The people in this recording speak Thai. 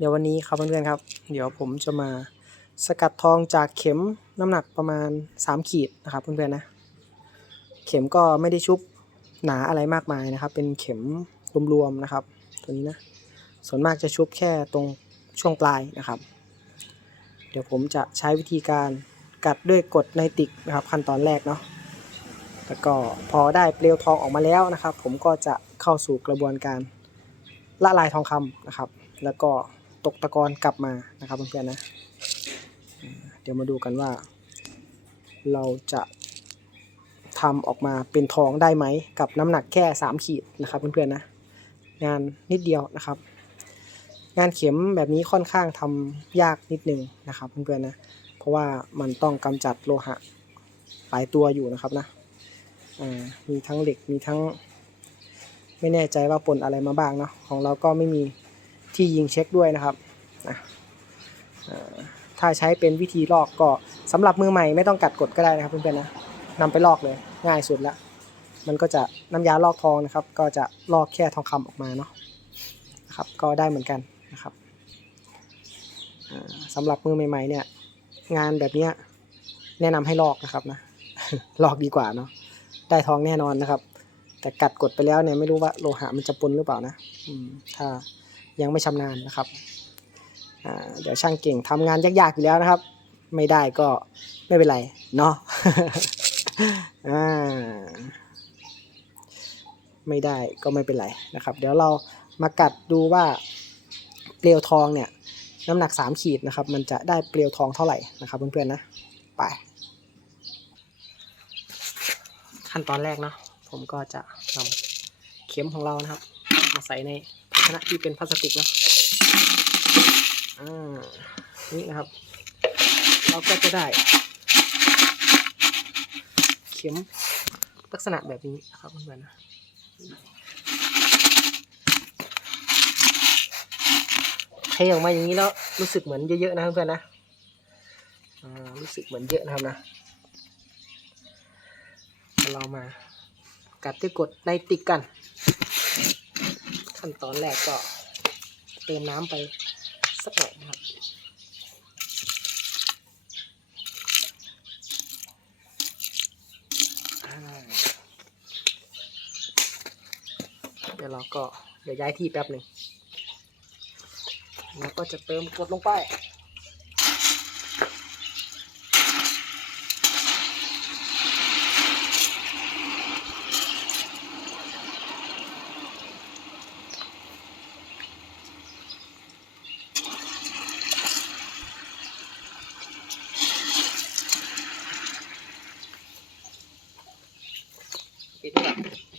เดี๋ยววันนี้ครับเพื่อนๆครับ เดี๋ยวผมจะมาสกัดทองจากเข็มน้ำหนักประมาณ 3 ขีดนะครับเพื่อนๆนะ เข็มก็ไม่ได้ชุบหนาอะไรมากมายนะครับ เป็นเข็มรวมๆนะครับ ตัวนี้นะ ส่วนมากจะชุบแค่ตรงช่วงปลายนะครับ เดี๋ยวผมจะใช้วิธีการกัดด้วยกดไนติกนะครับขั้นตอนแรกเนาะแล้วก็พอได้เปลวทองออกมาแล้วนะครับ ผมก็จะเข้าสู่กระบวนการละลายทองคำนะครับ แล้วก็ ตกตะกอนกลับมานะครับเพื่อนๆนะ เดี๋ยวมาดูกันว่า เราจะทำออกมาเป็นทองได้ไหม กับน้ำหนักแค่ 3 ขีดนะครับเพื่อนๆนะ งานนิดเดียวนะครับ งานเข็มแบบนี้ค่อนข้างทำยากนิดนึงนะครับเพื่อนๆนะ เพราะว่ามันต้องกำจัดโลหะหลายตัวอยู่นะครับนะมีทั้งเหล็กมีทั้ง ไม่แน่ใจว่าปนอะไรมาบ้างเนาะของเราก็ไม่มี ที่ยิงเช็คด้วยนะครับนะถ้าใช้เป็นวิธีลอกก็สำหรับมือใหม่ไม่ต้องกัดกดก็ได้นะครับเพื่อนๆนะนำไปลอกเลยง่ายสุดละมันก็จะน้ำยาลอกทองนะครับ ก็จะลอกแค่ทองคำออกมาเนาะนะครับก็ได้เหมือนกันนะครับอ่าสำหรับมือใหม่ๆเนี่ยงานแบบนี้แนะนำให้ลอกนะครับนะลอกดีกว่าเนาะได้ทองแน่นอนนะครับ แต่กัดกดไปแล้วเนี่ยไม่รู้ว่าโลหะมันจะปนหรือเปล่านะอืมถ้า ยังไม่ชำนาญนะครับเดี๋ยวช่างเก่งทำงานยากๆอยู่แล้วนะครับ ไม่ได้ก็ไม่เป็นไรเนาะไม่ได้ก็ไม่เป็นไรนะครับ เดี๋ยวเรามากัดดูว่าเปลวทองเนี่ยน้ำหนัก 3 ขีดนะครับ มันจะได้เปลวทองเท่าไหร่นะครับเพื่อนๆนะไป ขั้นตอนแรกเนาะผมก็จะนำเข็มของเรานะครับ มาใส่ใน นะที่เป็นพลาสติกนะอ่านี่นะครับ เราก็จะได้ เข็มลักษณะแบบนี้นะครับเพื่อนๆนะเทออกมาอย่างนี้แล้วรู้สึกเหมือนเยอะๆนะเพื่อนๆนะอ่ารู้สึกเหมือนเยอะนะครับนะเรามากัดด้วยกดไนติกกัน ขั้นตอนแรกก็เติมน้ำไปสักหน่อยนะครับ เดี๋ยวเราก็เดี๋ยวย้ายที่แป๊บหนึ่งแล้วก็จะเติมกดลงไป ปิดให้ก่อน